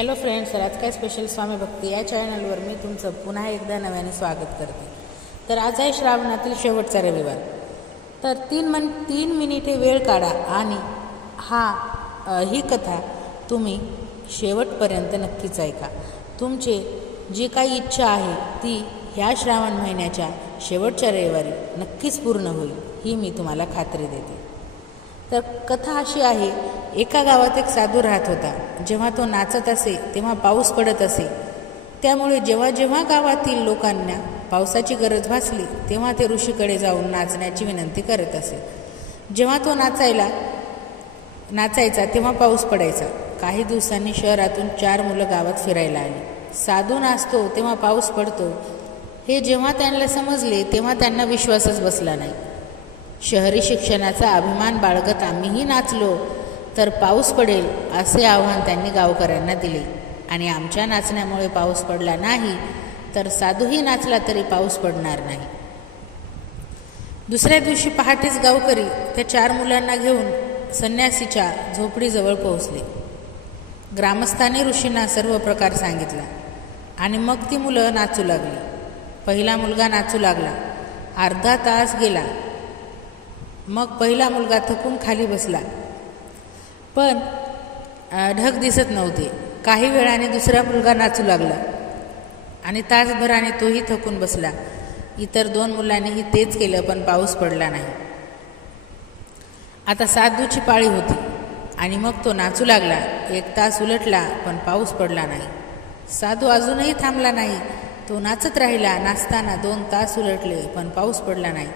Hello friends, आज काय special स्वामी भक्ती या चॅनलवर मी तुमचं पुन्हा एकदा नव्याने स्वागत करते. तर आज आहे श्रावणातील शेवटचा रविवार. तर तीन मिनिटे वेळ काढा आणि ही कथा तुम्ही शेवटपर्यंत नक्कीच ऐका. तुमचे जी काही इच्छा आहे ती ह्या श्रावण महिन्याच्या शेवटच्या रविवारी नक्कीच पूर्ण होईल, ही मी तुम्हाला खात्री देते. तर कथा अशी आहे, एका गावात एक साधू राहत होता. जेव्हा तो नाचत असे तेव्हा पाऊस पडत असे. त्यामुळे जेव्हा जेव्हा गावातील लोकांना पावसाची गरज भासली तेव्हा ते ऋषीकडे जाऊन नाचण्याची विनंती करत असे. जेव्हा तो नाचायचा तेव्हा पाऊस पडायचा. काही दिवसांनी शहरातून 4 मुलं गावात फिरायला आली. साधू नाचतो तेव्हा पाऊस पडतो हे जेव्हा त्यांना समजले तेव्हा त्यांना विश्वासच बसला नाही. शहरी शिक्षणाचा अभिमान बाळगत आम्हीही नाचलो तर पाऊस पडेल असे आव्हान त्यांनी गावकऱ्यांना दिले. आणि आमच्या नाचण्यामुळे पाऊस पडला नाही तर साधूही नाचला तरी पाऊस पडणार नाही. दुसऱ्या दिवशी पहाटेच गावकरी त्या 4 मुलांना घेऊन संन्यासीच्या झोपडीजवळ पोहोचले. ग्रामस्थांनी ऋषींना सर्व प्रकार सांगितला आणि मग ती मुलं नाचू लागली. पहिला मुलगा नाचू लागला. अर्धा तास गेला. मग पहिला मुलगा थकून खाली बसला, पण ढग दिसत नव्हते. काही वेळाने दुसरा मुलगा नाचू लागला आणि तासभराने तोही थकून बसला. इतर 2 मुलांनीही तेच केलं, पण पाऊस पडला नाही. आता साधूची पाळी होती आणि मग तो नाचू लागला. 1 तास उलटला, पण पाऊस पडला नाही. साधू अजूनही थांबला नाही. तो नाचत राहिला. नाचताना 2 तास उलटले, पण पाऊस पडला नाही.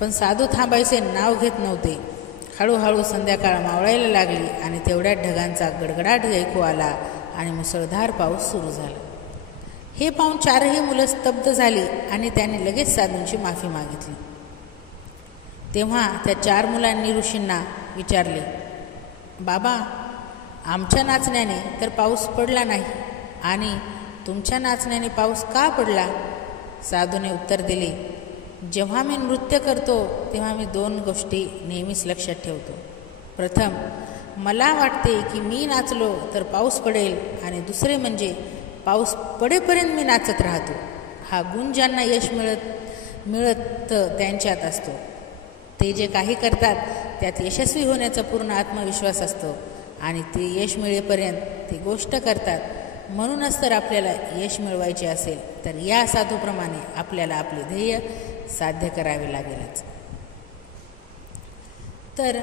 पण साधू थांबायचे नाव घेत नव्हते. हळूहळू संध्याकाळ मावळायला लागली आणि तेवढ्यात ढगांचा गडगडाट ऐकू आला आणि मुसळधार पाऊस सुरू झाला. हे पाहून 4ही मुलं स्तब्ध झाली आणि त्याने लगेच साधूंची माफी मागितली. तेव्हा त्या 4 मुलांनी ऋषींना विचारले, बाबा, आमच्या नाचण्याने तर पाऊस पडला नाही आणि तुमच्या नाचण्याने पाऊस का पडला? साधूने उत्तर दिले, जेव्हा मी नृत्य करतो तेव्हा मी 2 गोष्टी नेहमीच लक्षात ठेवतो. प्रथम, मला वाटते की मी नाचलो तर पाऊस पडेल, आणि दुसरे म्हणजे पाऊस पडेपर्यंत मी नाचत राहतो. हा गुण ज्यांना यश मिळत त्यांच्यात असतो. ते जे काही करतात त्यात यशस्वी होण्याचा पूर्ण आत्मविश्वास असतो आणि ते यश मिळेपर्यंत ती गोष्ट करतात. म्हणूनच तर आपल्याला यश मिळवायचे असेल तर या साधूप्रमाणे आपल्याला आपले ध्येय साध्य करावे लागेलच. तर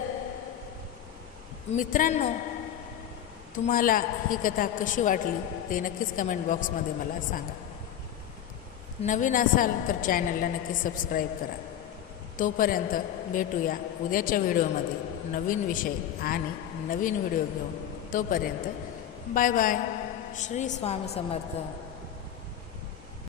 मित्रांनो, तुम्हाला ही कथा कशी वाटली ते नक्कीच कमेंट बॉक्समध्ये मला सांगा. नवीन असाल तर चॅनलला नक्की सबस्क्राईब करा. तोपर्यंत भेटूया उद्याच्या व्हिडिओमध्ये नवीन विषय आणि नवीन व्हिडिओ घेऊन. तोपर्यंत बाय बाय. श्री स्वामी समर्थ.